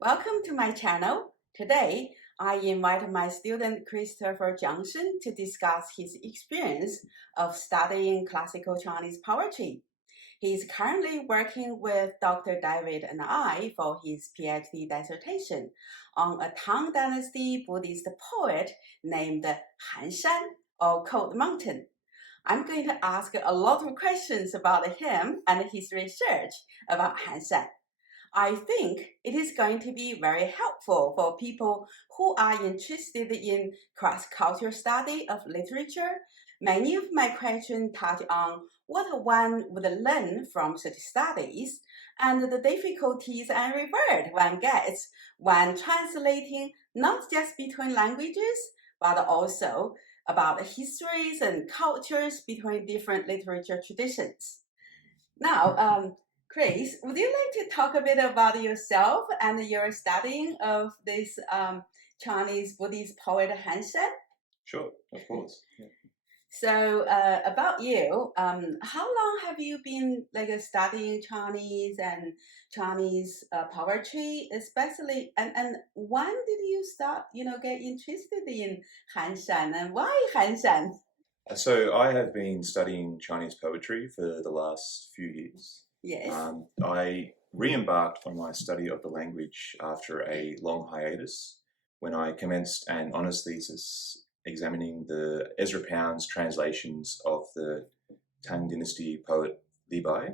Welcome to my channel. Today, I invite my student Christopher Johnson to discuss his experience of studying classical Chinese poetry. He is currently working with Dr. David and I for his PhD dissertation on a Tang Dynasty Buddhist poet named Han Shan, or Cold Mountain. I'm going to ask a lot of questions about him and his research about Han Shan. I think it is going to be very helpful for people who are interested in cross-cultural study of literature. Many of my questions touch on what one would learn from such studies and the difficulties and reward one gets when translating not just between languages, but also about the histories and cultures between different literature traditions. Now, Chris, would you like to talk a bit about yourself and your studying of this Chinese Buddhist poet Han Shan? Sure, of course. Yeah. So, about you, how long have you been studying Chinese and Chinese poetry, especially? And when did you start, get interested in Han Shan, and why Han Shan? So I have been studying Chinese poetry for the last few years. Yes. I re-embarked on my study of the language after a long hiatus when I commenced an honours thesis examining the Ezra Pound's translations of the Tang Dynasty poet Li Bai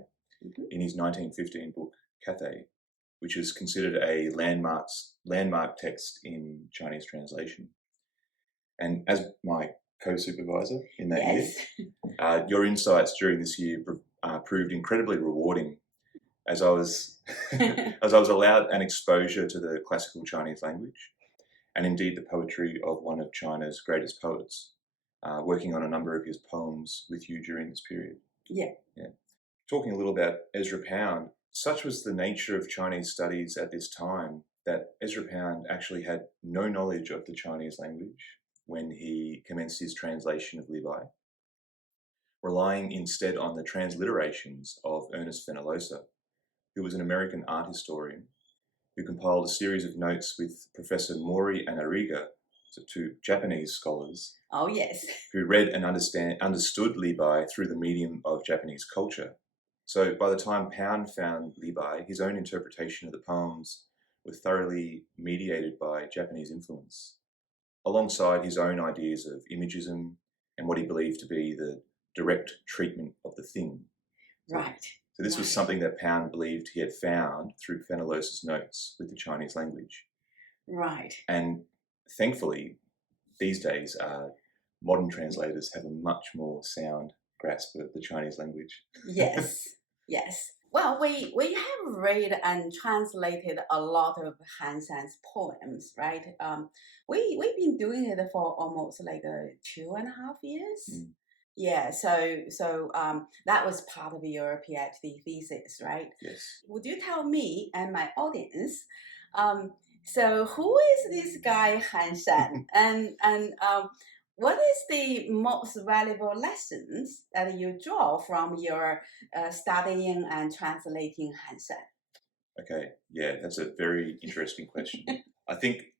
in his 1915 book Cathay, which is considered a landmark text in Chinese translation. And as my co-supervisor in that year, your insights during this year proved incredibly rewarding as I was allowed an exposure to the classical Chinese language and indeed the poetry of one of China's greatest poets, working on a number of his poems with you during this period. Yeah. Talking a little about Ezra Pound, such was the nature of Chinese studies at this time that Ezra Pound actually had no knowledge of the Chinese language when he commenced his translation of Li Bai, relying instead on the transliterations of Ernest Fenollosa, who was an American art historian who compiled a series of notes with Professor Mori and Ariga, so two Japanese scholars. Oh, yes. Who read and understood Li Bai through the medium of Japanese culture. So by the time Pound found Li Bai, his own interpretation of the poems was thoroughly mediated by Japanese influence, alongside his own ideas of imagism and what he believed to be the direct treatment of the thing. Right. So this was something that Pound believed he had found through Fenollosa's notes with the Chinese language. Right. And thankfully, these days, modern translators have a much more sound grasp of the Chinese language. Yes, yes. Well, we have read and translated a lot of Han Shan's poems, right? We've been doing it for almost 2.5 years. Mm. Yeah, so that was part of your PhD thesis, right? Yes. Would you tell me and my audience, so who is this guy Han Shan, and what is the most valuable lessons that you draw from your studying and translating Han Shan? Okay, yeah, that's a very interesting question. I think,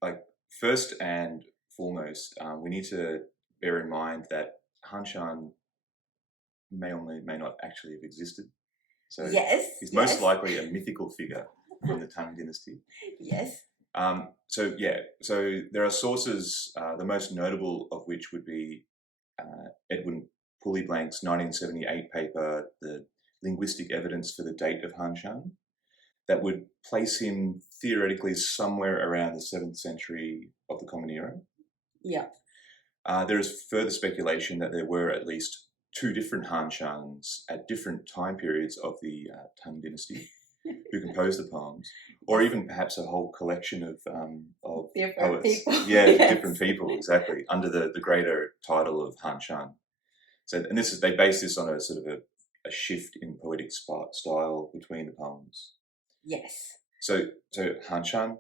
first and foremost, we need to bear in mind that Han Shan may or may not actually have existed. So he's most likely a mythical figure from the Tang Dynasty. Yes. So there are sources, the most notable of which would be Edwin Pullyblank's 1978 paper, The Linguistic Evidence for the Date of Han Shan, that would place him theoretically somewhere around the 7th century of the Common Era. Yeah. There is further speculation that there were at least 2 different Han Shans at different time periods of the Tang Dynasty who composed the poems, or even perhaps a whole collection of different poets. People. Yeah, Yes. Different people, exactly, under the greater title of Han Shan. So, and they base this on a sort of a shift in poetic style between the poems. Yes. So Han Shan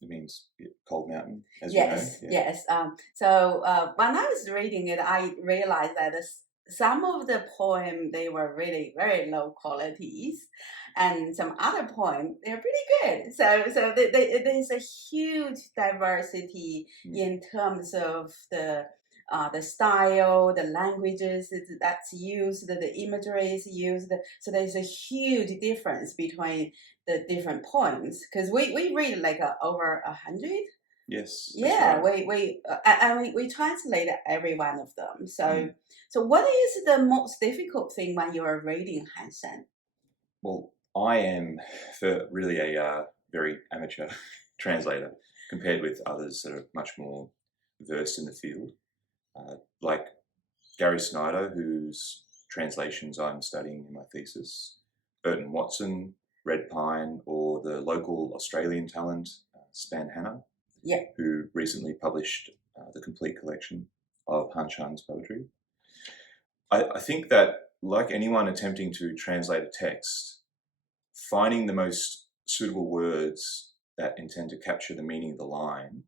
means cold mountain, as yes, you know. Yeah. Yes. So when I was reading it, I realized that some of the poem they were really very low qualities, and some other poem they're pretty good. So there's a huge diversity in terms of the style, the languages that's used, the imagery is used. So there's a huge difference between the different poems because we read like over 100. Yes. Yeah, right. we translate every one of them. So what is the most difficult thing when you are reading Hansen? Well, I am really a very amateur translator compared with others that are much more versed in the field, like Gary Snyder, whose translations I'm studying in my thesis, Burton Watson, Red Pine, or the local Australian talent, Span Hannah, Yeah, who recently published the complete collection of Han Shan's poetry. I think that, like anyone attempting to translate a text, finding the most suitable words that intend to capture the meaning of the line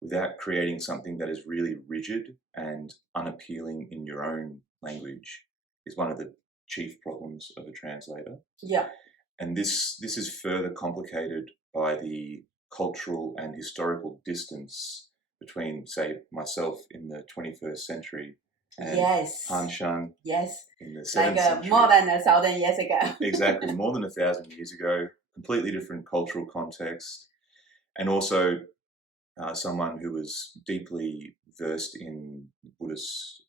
without creating something that is really rigid and unappealing in your own language is one of the chief problems of a translator. yeah, And this is further complicated by the cultural and historical distance between, say, myself in the 21st century and yes, Han Shan yes, in the 7th like century. more than 1,000 years ago. Exactly, more than 1,000 years ago, completely different cultural context, and also someone who was deeply versed in Buddhist,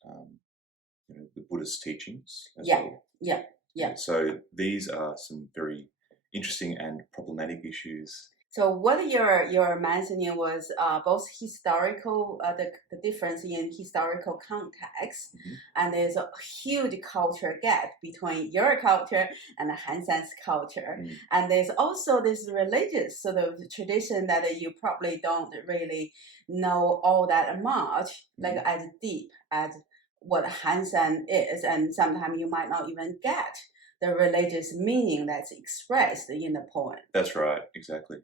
the Buddhist teachings as Yeah, well. yeah. So these are some very interesting and problematic issues. So what you're mentioning was both historical, the difference in historical context, and there's a huge culture gap between your culture and Hansen's culture, and there's also this religious sort of tradition that you probably don't really know all that much, like as deep as what Hansen is, and sometimes you might not even get the religious meaning that's expressed in the poem. That's right, exactly.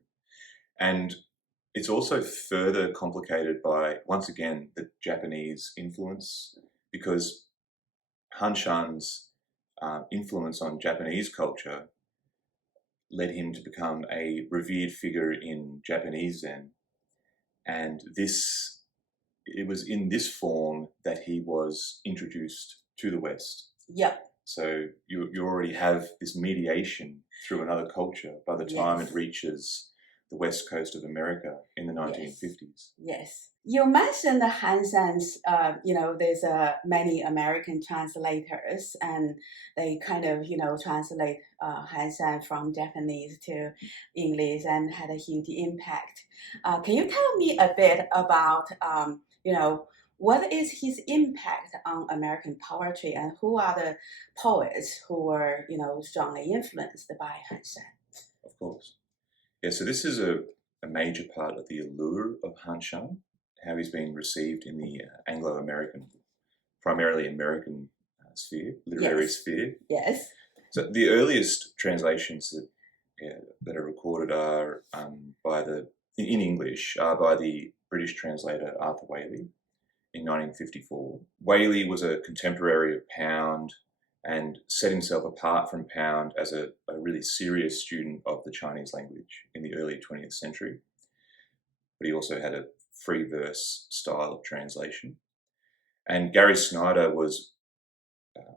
And it's also further complicated by, once again, the Japanese influence, because Han Shan's influence on Japanese culture led him to become a revered figure in Japanese Zen. And it was in this form that he was introduced to the West. Yep. So you already have this mediation through another culture by the time it reaches the west coast of America in the 1950s. Yes. You mentioned the Hansen's, there's many American translators, and they kind of, translate Hansen from Japanese to English and had a huge impact. Can you tell me a bit about, what is his impact on American poetry, and who are the poets who were, strongly influenced by Hansen? Of course. Yeah, so this is a major part of the allure of Han Shan, how he's been received in the Anglo-American, primarily American sphere, literary sphere. Yes. So the earliest translations that are recorded are in English are by the British translator Arthur Waley in 1954. Waley was a contemporary of Pound and set himself apart from Pound as a really serious student of the Chinese language in the early 20th century. But he also had a free verse style of translation. And Gary Snyder was,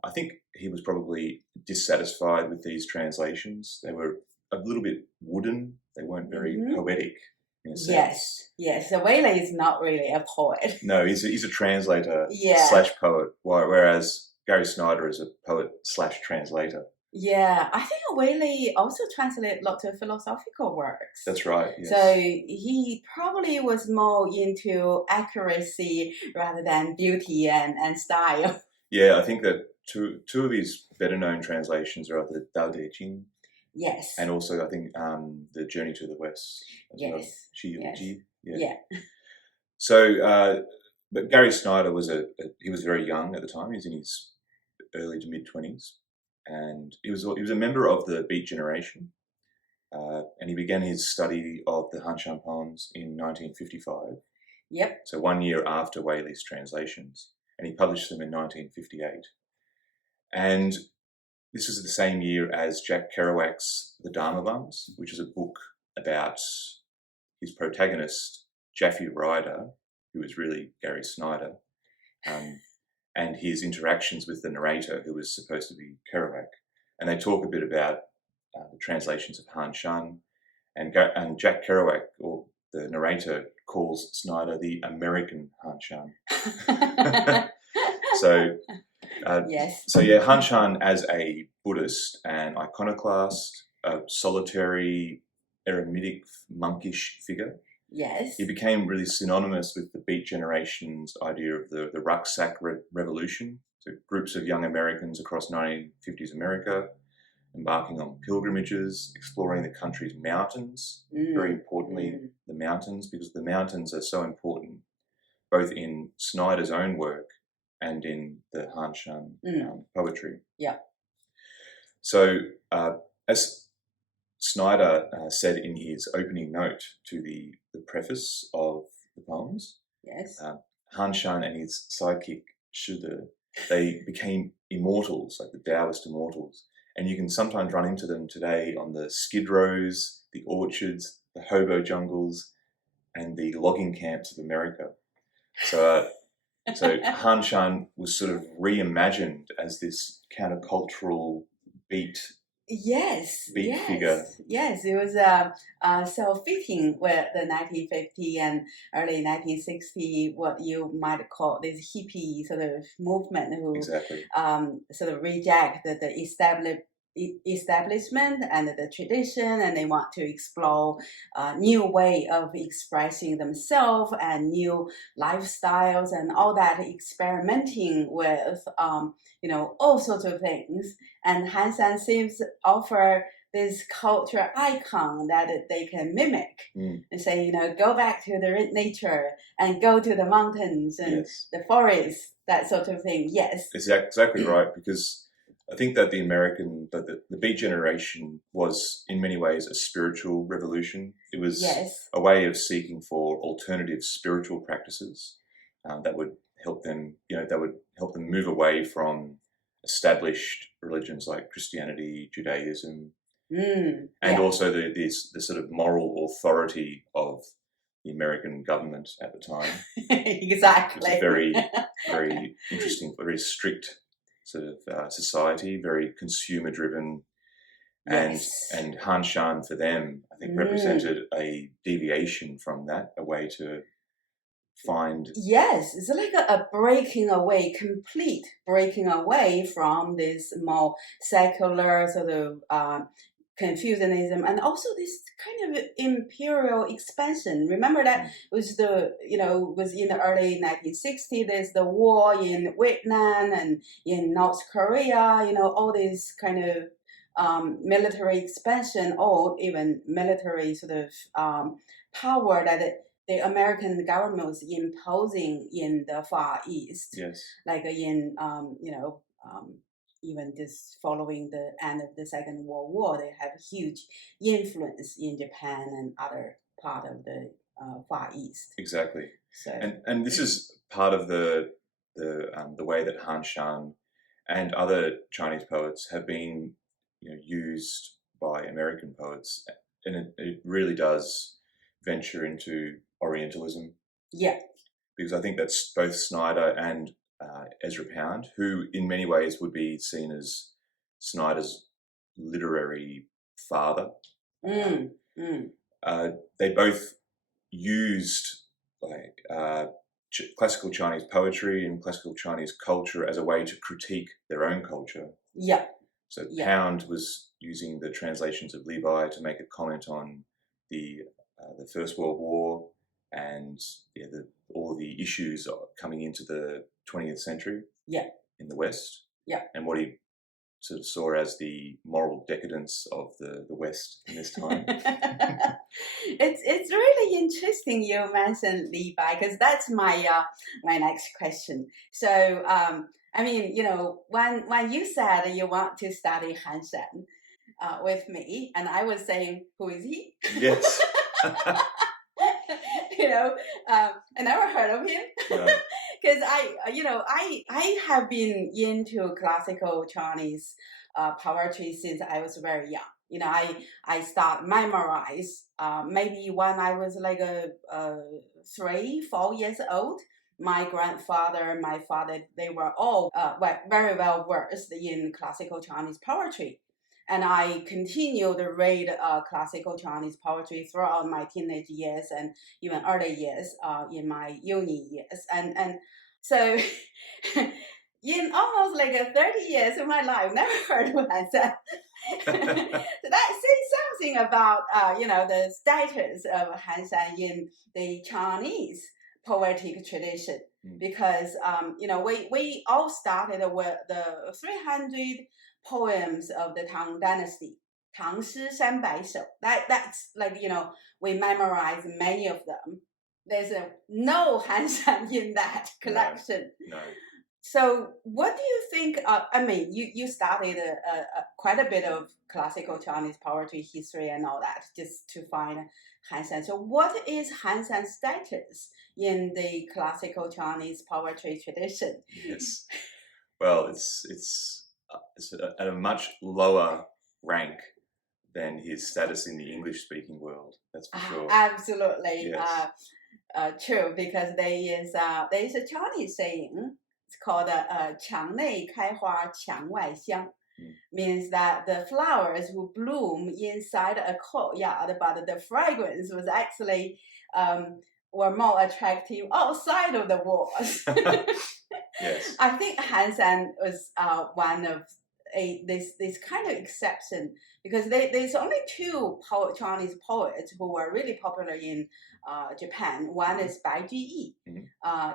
I think he was probably dissatisfied with these translations. They were a little bit wooden. They weren't very poetic in a sense. Yes. So Waley is not really a poet. No, he's a translator slash poet, whereas Gary Snyder is a poet slash translator. Yeah, I think Waley also translated lots of philosophical works. That's right. Yes. So he probably was more into accuracy rather than beauty and style. Yeah, I think that two of his better known translations are the Dao De Jing. Yes. And also, I think the Journey to the West. Yes. Yeah. So, but Gary Snyder he was very young at the time. He was in his early to mid 20s, and he was a member of the Beat Generation, and he began his study of the Han Shan poems in 1955. Yep. So 1 year after Waley's translations, and he published them in 1958. And this is the same year as Jack Kerouac's The Dharma Bums, which is a book about his protagonist, Jaffe Ryder, who is really Gary Snyder, and his interactions with the narrator, who was supposed to be Kerouac. And they talk a bit about the translations of Han Shan, and Jack Kerouac, or the narrator, calls Snyder the American Han Shan. Yes. So yeah, Han Shan as a Buddhist and iconoclast, a solitary, eremitic, monkish figure. Yes. He became really synonymous with the Beat Generation's idea of the rucksack revolution. So groups of young Americans across 1950s America embarking on pilgrimages, exploring the country's mountains, very importantly, the mountains, because the mountains are so important, both in Snyder's own work and in the Han Shan poetry. Yeah. So as Snyder said in his opening note to the preface of the poems, yes, Han Shan and his sidekick Shude, they became immortals, like the Taoist immortals. And you can sometimes run into them today on the skid rows, the orchards, the hobo jungles, and the logging camps of America. So Han Shan was sort of reimagined as this countercultural beat figure. Yes, it was so fitting with the 1950 and early 1960, what you might call this hippie sort of movement, who sort of reject the establishment and the tradition, and they want to explore a new way of expressing themselves and new lifestyles and all that, experimenting with all sorts of things. And Han Shan seems to offer this cultural icon that they can mimic and say, go back to the nature and go to the mountains and the forest, that sort of thing. Yes, exactly right. Because I think that the Beat Generation was in many ways a spiritual revolution. It was a way of seeking for alternative spiritual practices that would help them, move away from established religions like Christianity, Judaism, and also the sort of moral authority of the American government at the time. Exactly. It was a very, very interesting, very strict sort of society, very consumer-driven, and Han Shan for them, I think, represented a deviation from that, a way to find. Yes, it's like a breaking away, complete breaking away from this more secular sort of Confucianism, and also this kind of imperial expansion. Remember that was was in the early 1960s. There's the war in Vietnam and in North Korea. All this kind of military expansion, or even military sort of power that the American government was imposing in the Far East. Yes, like in even this following the end of the Second World War, they have huge influence in Japan and other part of the Far East. Exactly. So, and this is part of the way that Han Shan and other Chinese poets have been used by American poets, and it really does venture into Orientalism. Yeah. Because I think that's both Snyder and Ezra Pound, who in many ways would be seen as Snyder's literary father. They both used classical Chinese poetry and classical Chinese culture as a way to critique their own culture. Yeah. So Pound was using the translations of Levi to make a comment on the First World War and all the issues coming into the 20th century in the West. Yeah. And what he sort of saw as the moral decadence of the West in this time. It's really interesting you mentioned Levi, because that's my my next question. So when you said you want to study Han Shan with me, and I was saying, who is he? Yes. I never heard of him. because I have been into classical Chinese poetry since I was very young. I start memorize maybe when I was like 3, 4 years old. My grandfather, my father, they were all very well versed in classical Chinese poetry. And I continued to read classical Chinese poetry throughout my teenage years and even early years in my uni years. And so in almost like 30 years of my life, never heard of Han San. So that says something about the status of Han San in the Chinese poetic tradition, because we all started with the 300 poems of the Tang Dynasty, 唐诗300首. That's like we memorize many of them. There's no Han San in that collection. No. So what do you think? You studied quite a bit of classical Chinese poetry history and all that just to find Han San. So what is Han San's status in the classical Chinese poetry tradition? Yes. Well, it's at a much lower rank than his status in the English-speaking world. That's for sure. Absolutely. Yes. True, because there is a Chinese saying. It's called 墙内开花墙外香. Means that the flowers will bloom inside a courtyard, but the fragrance was actually were more attractive outside of the walls. Yes. I think Han San was one of this kind of exception, because there's only two Chinese poets who were really popular in Japan. One is Bai Juyi.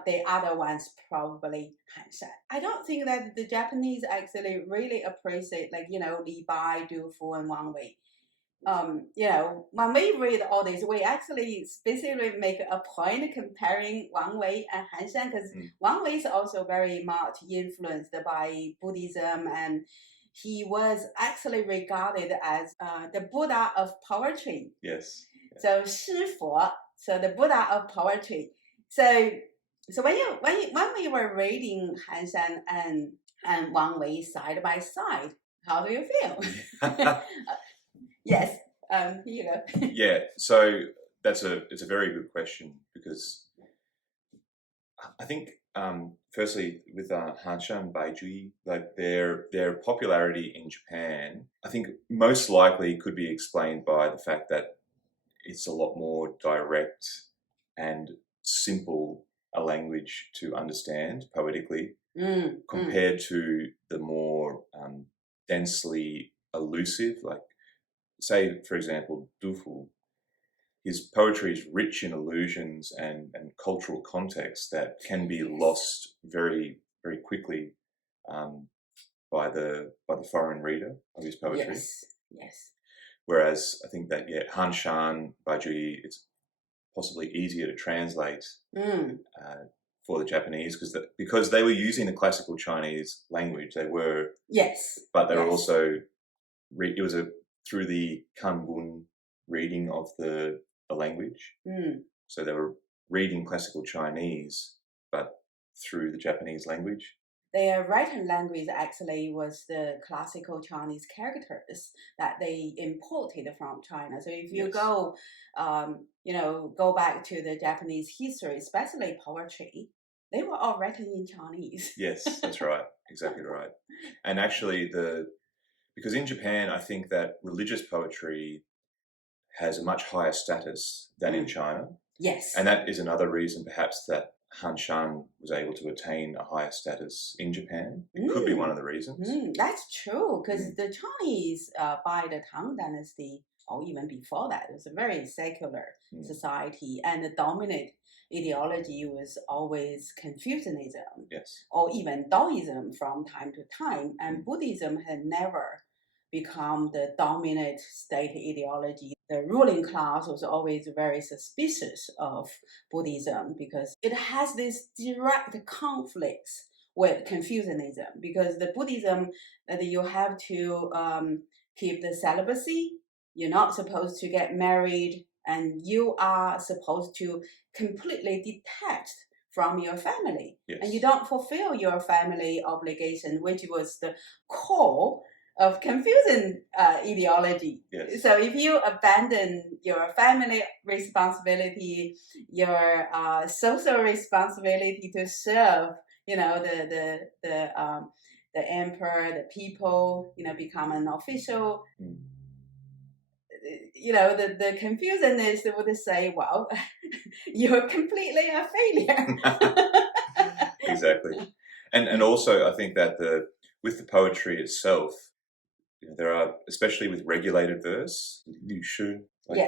The other one's probably Han San. I don't think that the Japanese actually really appreciate Li Bai, Du Fu, and Wang Wei. When we read all this, we actually specifically make a point comparing Wang Wei and Han San, because Wang Wei is also very much influenced by Buddhism, and he was actually regarded as the Buddha of poetry. Yes. So 师佛, so the Buddha of poetry. So when we were reading Han San and Wang Wei side by side, how do you feel? Yes, here you go. Yeah, so it's a very good question, because I think firstly with Han Shan Baijui, like their popularity in Japan, I think most likely could be explained by the fact that it's a lot more direct and simple a language to understand poetically compared to the more densely elusive, like say, for example, Du Fu. His poetry is rich in allusions and cultural context that can be lost very, very quickly by the foreign reader of his poetry. Yes. Whereas I think that Han Shan Baijui, it's possibly easier to translate for the Japanese, because they were using the classical Chinese language. They were but they were also it was through the Kanbun reading of the language. So they were reading classical Chinese, but through the Japanese language. Their written language actually was the classical Chinese characters that they imported from China. So if you go back to the Japanese history, especially poetry, they were all written in Chinese. Yes, that's right. Exactly right. And actually because in Japan, I think that religious poetry has a much higher status than in China. Yes. And that is another reason perhaps that Han Shan was able to attain a higher status in Japan. It could be one of the reasons. That's true, because the Chinese, by the Tang Dynasty, or even before that, it was a very secular society, and the dominant ideology was always Confucianism, or even Taoism from time to time, and Buddhism had never become the dominant state ideology. The ruling class was always very suspicious of Buddhism because it has this direct conflicts with Confucianism, because the Buddhism that you have to keep the celibacy, you're not supposed to get married, and you are supposed to completely detach from your family. Yes. And you don't fulfill your family obligation, which was the core of Confucian ideology. Yes. So if you abandon your family responsibility, your social responsibility to serve, the emperor, the people, become an official. The Confucianists would say, well, you're completely a failure. Exactly. And also I think that with the poetry itself, there are, especially with regulated verse, you should,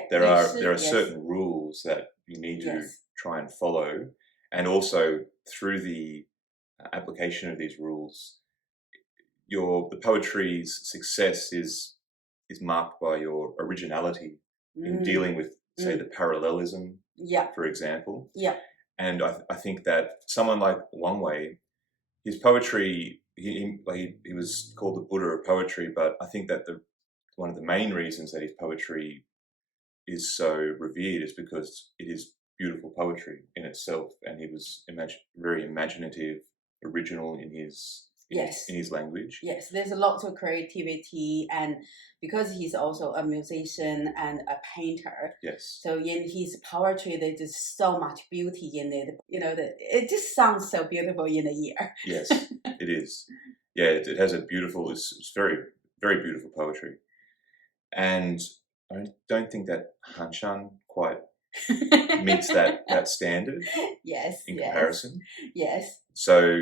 there are certain rules that you need to try and follow, and also through the application of these rules, the poetry's success is marked by your originality in dealing with, say, the parallelism, for example. And I think that someone like Wang Wei, his poetry, he was called the Buddha of poetry, but I think that one of the main reasons that his poetry is so revered is because it is beautiful poetry in itself, and he was very imaginative, original in his language. Yes, there's a lot of creativity, and because he's also a musician and a painter. Yes. So in his poetry, there's just so much beauty in it. It just sounds so beautiful in the ear. Yes, it is. Yeah, it has a beautiful. It's very, very beautiful poetry, and I don't think that Hanshan quite meets that standard. Yes. In comparison. Yes. So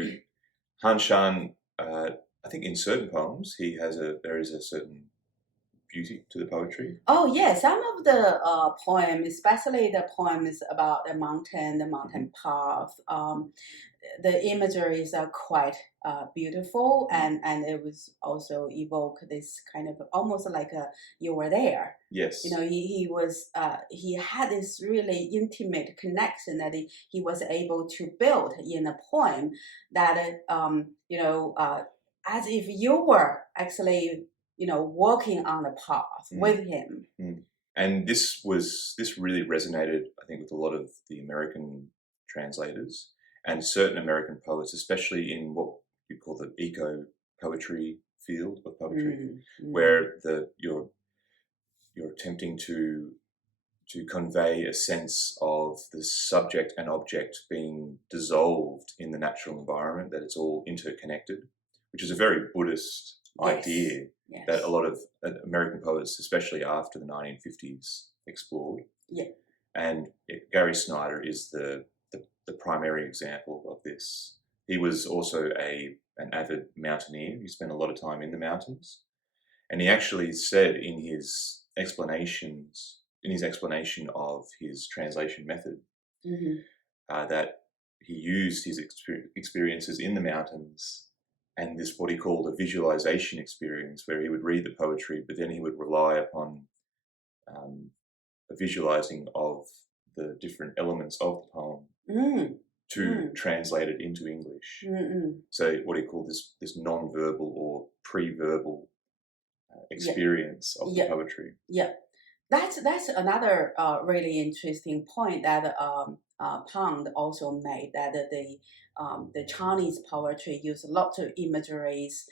Hanshan, I think in certain poems there is a certain beauty to the poetry. Oh yes, some of the poems, especially the poems about the mountain path, the imageries are quite beautiful, and it was also evoke this kind of almost like you were there. Yes. He had this really intimate connection that he was able to build in a poem that as if you were actually walking on the path with him. And this really resonated, I think, with a lot of the American translators and certain American poets, especially in what you call the eco poetry field of poetry, where you're attempting to convey a sense of the subject and object being dissolved in the natural environment, that it's all interconnected, which is a very Buddhist idea that a lot of American poets, especially after the 1950s, explored. And Gary Snyder is the primary example of this. He was also an avid mountaineer. He spent a lot of time in the mountains, and he actually said in his explanation of his translation method that he used his experiences in the mountains and this what he called a visualization experience, where he would read the poetry, but then he would rely upon a visualizing of the different elements of the poem to translate it into English. So what he called this non-verbal or pre-verbal experience of the poetry. That's another really interesting point that Pound also made, that the Chinese poetry use a lot of imageries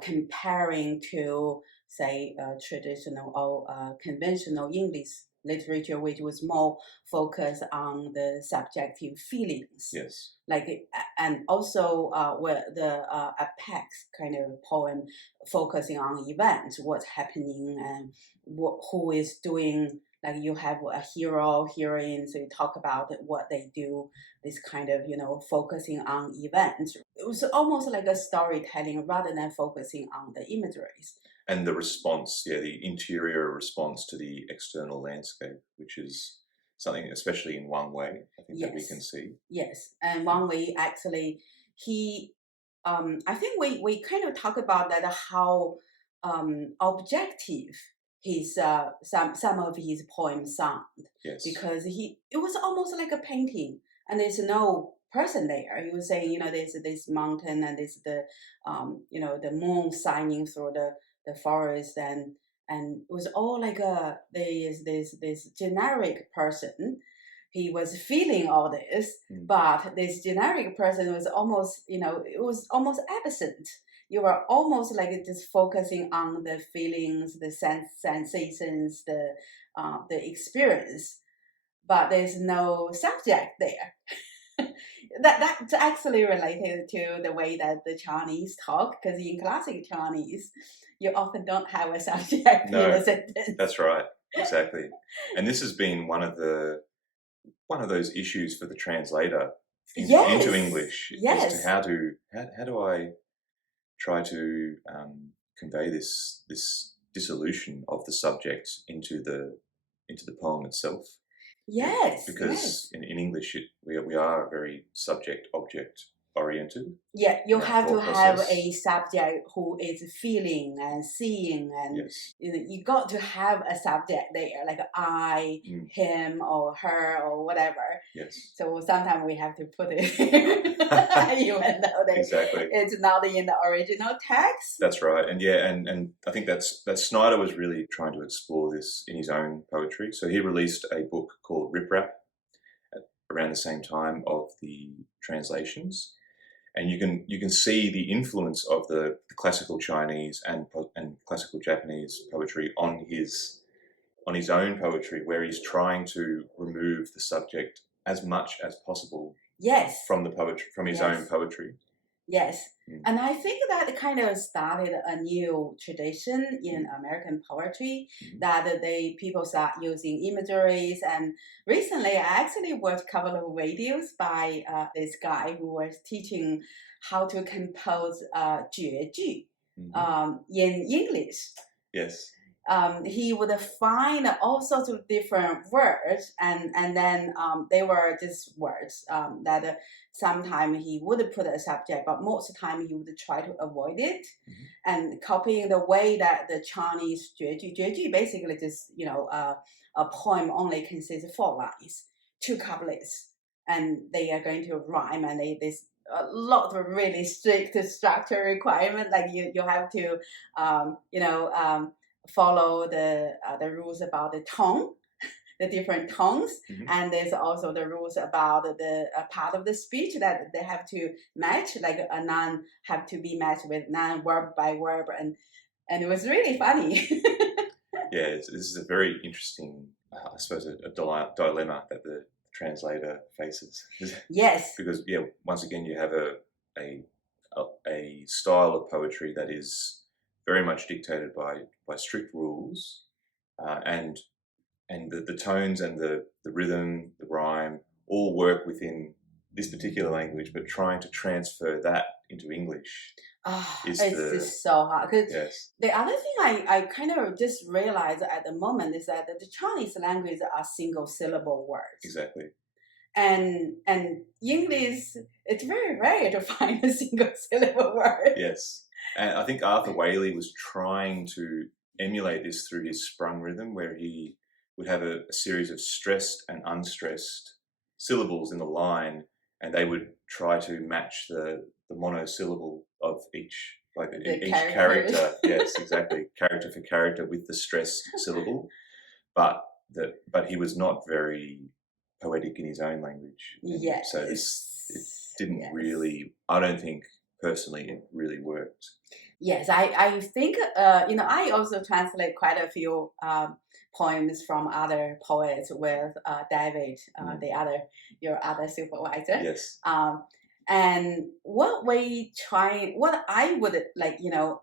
comparing to, say, traditional or conventional English literature, which was more focused on the subjective feelings. Yes. And also where the apex kind of poem focusing on events, what's happening and who is doing. Like you have a hero, heroine, so you talk about what they do, this kind of, focusing on events. It was almost like a storytelling rather than focusing on the imageries. And the response, the interior response to the external landscape, which is something, especially in Wang Wei, I think that we can see. Yes, and Wang Wei actually, I think we kind of talk about that, how objective his some of his poems sound. Yes. Because it was almost like a painting, and there's no person there. He was saying, there's this mountain, and there's the the moon shining through the forest, and it was all like there's this generic person, he was feeling all this, but this generic person was almost, it was almost absent. You were almost like just focusing on the feelings, the sensations, the experience, but there's no subject there. That's actually related to the way that the Chinese talk, because in classic Chinese, you often don't have a subject in a sentence. That's right, exactly. And this has been one of those issues for the translator into English, as to how do I try to convey this dissolution of the subject into the poem itself. Yes. Because in English we are very subject object oriented. Yeah, you have to have a subject who is feeling and seeing, and you got to have a subject there, like I, him, or her, or whatever. Yes. So sometimes we have to put it, even though it's not in the original text. That's right, and I think that Snyder was really trying to explore this in his own poetry. So he released a book called Rip Rap around the same time of the translations. And you can see the influence of the classical Chinese and classical Japanese poetry on his own poetry, where he's trying to remove the subject as much as possible. Yes. From the poetry, from his own poetry. Yes. And I think that kind of started a new tradition in American poetry, that people start using imageries. And recently, I actually watched a couple of videos by this guy who was teaching how to compose 绝句 in English. Yes. He would find all sorts of different words, and then they were just words that sometimes he would put a subject, but most of the time he would try to avoid it, and copying the way that the Chinese 绝句basically just a poem only consists of 4 lines, 2 couplets, and they are going to rhyme, and there's a lot of really strict structure requirement, like you have to follow the rules about the tone, the different tones, and there's also the rules about the part of the speech that they have to match, like a noun have to be matched with noun, verb by verb, and it was really funny. Yeah, this is a very interesting, I suppose, a dilemma that the translator faces. Yes. Because once again, you have a style of poetry that is very much dictated by strict rules, and the tones and the rhythm, the rhyme, all work within this particular language, but trying to transfer that into English it's just so hard. Because the other thing I kind of just realized at the moment is that the Chinese language are single syllable words. Exactly. And English, it's very rare to find a single syllable word. Yes. And I think Arthur Waley was trying to emulate this through his sprung rhythm, where he would have a series of stressed and unstressed syllables in the line, and they would try to match the monosyllable of each character. Yes, exactly. Character for character with the stressed syllable. But he was not very poetic in his own language. Yes. So it didn't really, I don't think, personally, it really worked. Yes, I think, I also translate quite a few poems from other poets with David, your other supervisor. Yes. And what I would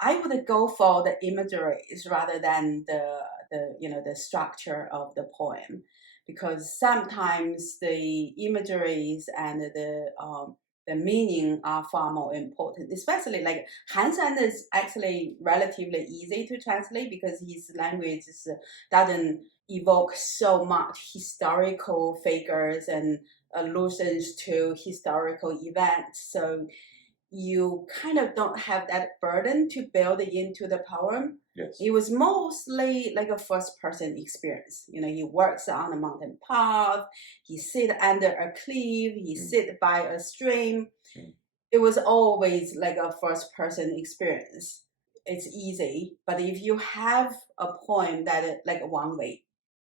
I would go for the imageries rather than the structure of the poem, because sometimes the imageries and the meaning are far more important, especially like Han San is actually relatively easy to translate because his language doesn't evoke so much historical figures and allusions to historical events. So you kind of don't have that burden to build into the poem. Yes. It was mostly like a first-person experience. He works on a mountain path, he sit under a cliff, he sit by a stream. It was always like a first-person experience. It's easy, but if you have a poem that is like one way,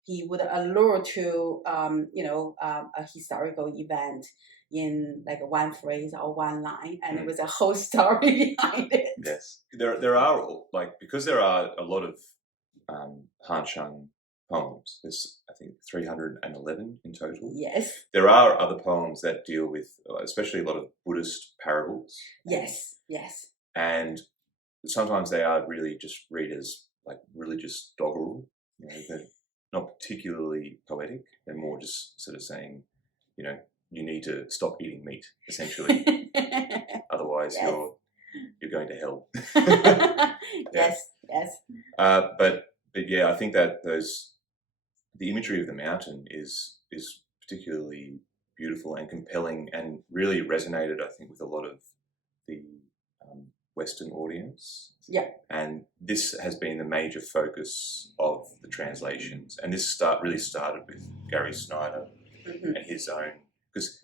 he would allure to a historical event in like one phrase or one line, and it was a whole story behind it. Yes, there are because there are a lot of Han Shan poems. There's I think 311 in total. Yes. There are other poems that deal with, especially a lot of Buddhist parables. Yes. Yes. And sometimes they are really just read as like religious doggerel. They're not particularly poetic. They're more just sort of saying, you need to stop eating meat, essentially. Otherwise, you're going to hell. Yes, yes. But yeah, I think that the imagery of the mountain is particularly beautiful and compelling, and really resonated, I think, with a lot of the Western audience. Yeah. And this has been the major focus of the translations, and this really started with Gary Snyder and his own,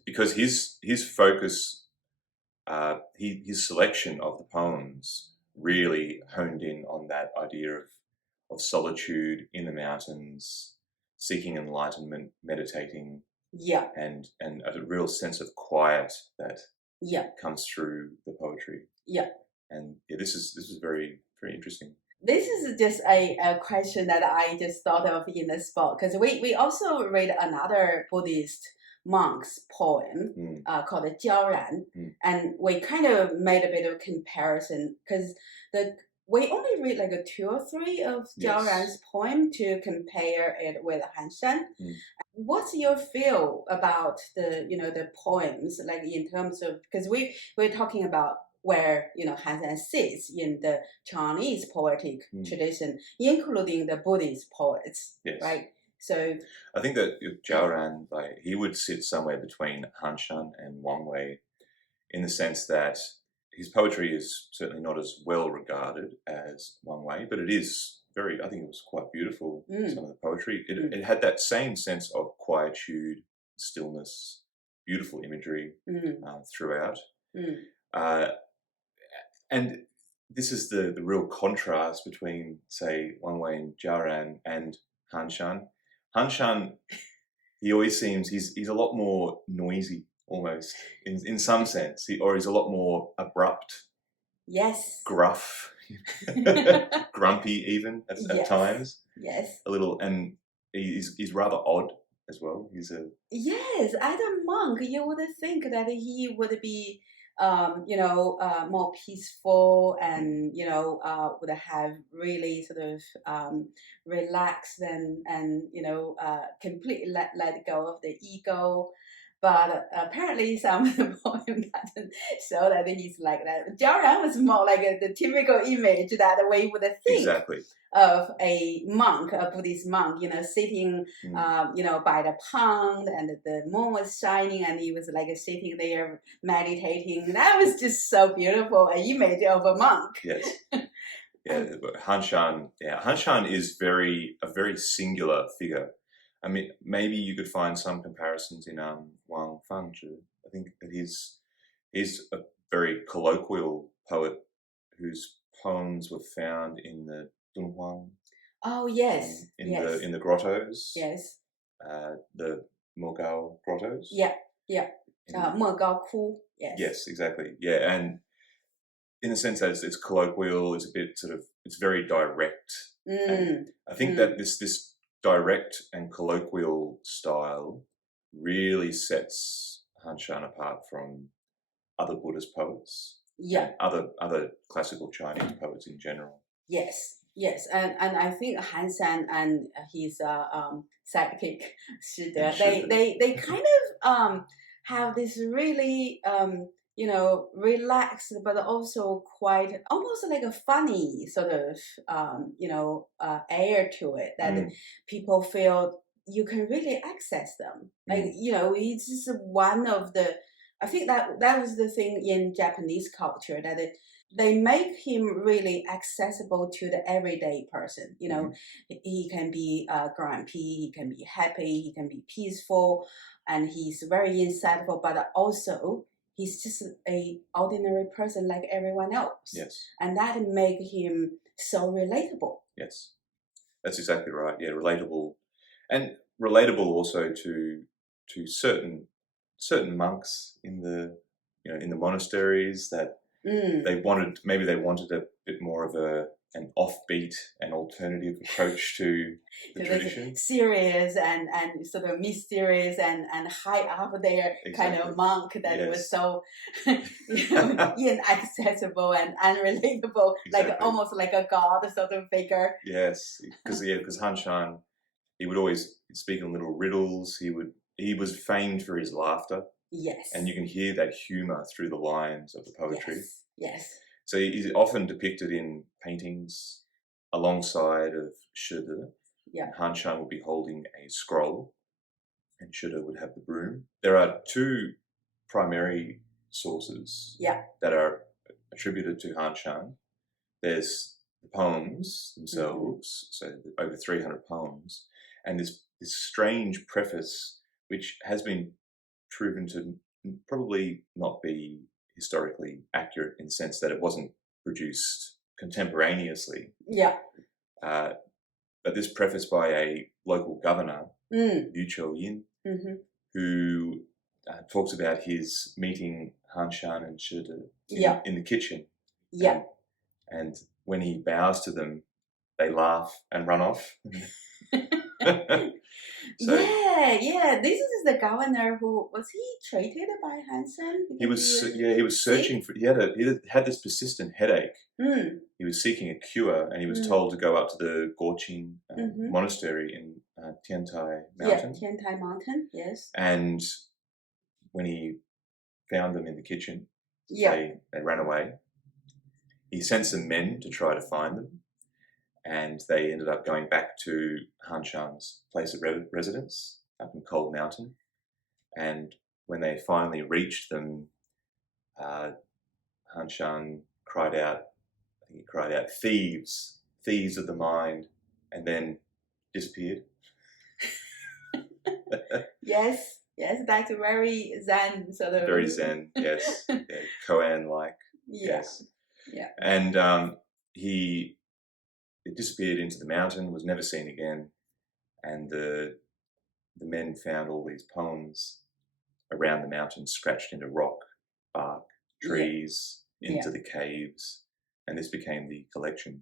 because his focus, his selection of the poems really honed in on that idea of solitude in the mountains, seeking enlightenment, meditating, and a real sense of quiet that comes through the poetry. And this is very, very interesting. This is just a question that I just thought of in the spot, because we also read another Buddhist monk's poem called Jiao Ran, and we kind of made a bit of comparison, because we only read like 2 or 3 of Jiao Ran's poem to compare it with Han Shan. What's your feel about the poems, like in terms of, because we're talking about where Han Shan sits in the Chinese poetic tradition, including the Buddhist poets, right? So I think that Jiao Ran, he would sit somewhere between Han Shan and Wang Wei, in the sense that his poetry is certainly not as well regarded as Wang Wei, but it is I think it was quite beautiful, some of the poetry. It had that same sense of quietude, stillness, beautiful imagery throughout. And this is the real contrast between, say, Wang Wei and Jiao Ran and Han Shan. Han Shan, he always seems, he's a lot more noisy, almost, in some sense, or he's a lot more abrupt. Yes. Gruff. Grumpy even at times. Yes. A little, and he's rather odd as well. Yes, as a monk, you would think that he would be more peaceful, and would have really sort of relaxed and completely let go of the ego. But apparently some of the poem doesn't show that he's like that. Jiao Ran was more like the typical image that we would think of a monk, a Buddhist monk, sitting, by the pond, and the moon was shining, and he was like sitting there meditating. That was just so beautiful, an image of a monk. Yes. Yeah, Han Shan is a very singular figure. I mean, maybe you could find some comparisons in Wang Fangzhi. I think that he's a very colloquial poet whose poems were found in the Dunhuang. Oh yes, in the grottos. Yes. The Mogao grottos. Yeah. Mogao Ku. Yes. Yes, exactly. Yeah, and in the sense that it's colloquial, it's a bit it's very direct. And I think that this direct and colloquial style really sets Han Shan apart from other Buddhist poets. Yeah. And other classical Chinese poets in general. Yes. And I think Han Shan and his sidekick Shi De, they kind of have this really relaxed, but also quite almost like a funny sort of air to it, that people feel you can really access them. Like it's just one of the. I think that was the thing in Japanese culture, that they make him really accessible to the everyday person. He can be grumpy, he can be happy, he can be peaceful, and he's very insightful, but also he's just an ordinary person like everyone else. Yes. And that make him so relatable. Yes. That's exactly right. Yeah, relatable. and relatable also to certain monks in the in the monasteries that they wanted a bit more of an offbeat and alternative approach to the tradition. Serious and sort of mysterious and high up there kind of monk that was so inaccessible and unrelatable, like almost like a god sort of figure. Yes, because Han Shan, he would always speak in little riddles. He was famed for his laughter. Yes. And you can hear that humour through the lines of the poetry. Yes. So he's often depicted in paintings alongside of Shide. Yeah. Han Shan would be holding a scroll and Shide would have the broom. There are two primary sources that are attributed to Han Shan. There's the poems themselves, so over 300 poems, and this strange preface which has been proven to probably not be historically accurate in the sense that it wasn't produced contemporaneously. Yeah. But this preface by a local governor, Yu Yin, who talks about his meeting Han Shan and Shide in the kitchen. Yeah. And when he bows to them, they laugh and run off. This is the governor who was he treated by Hansen? He was searching for. He had this persistent headache. He was seeking a cure, and he was told to go up to the Gorqing monastery in Tiantai Mountain. Yeah, Tiantai Mountain. Yes. And when he found them in the kitchen, they ran away. He sent some men to try to find them. And they ended up going back to Han Shan's place of residence up in Cold Mountain. And when they finally reached them, Han Shan cried out, "Thieves, thieves of the mind," and then disappeared. Yes, that's very Zen sort of. Very Zen, yes. Koan-like. Yes. Yeah. And he disappeared into the mountain, was never seen again, and the men found all these poems around the mountain, scratched into rock, bark, trees, into the caves, and this became the collection.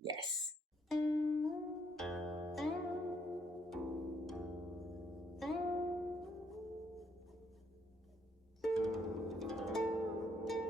Yes.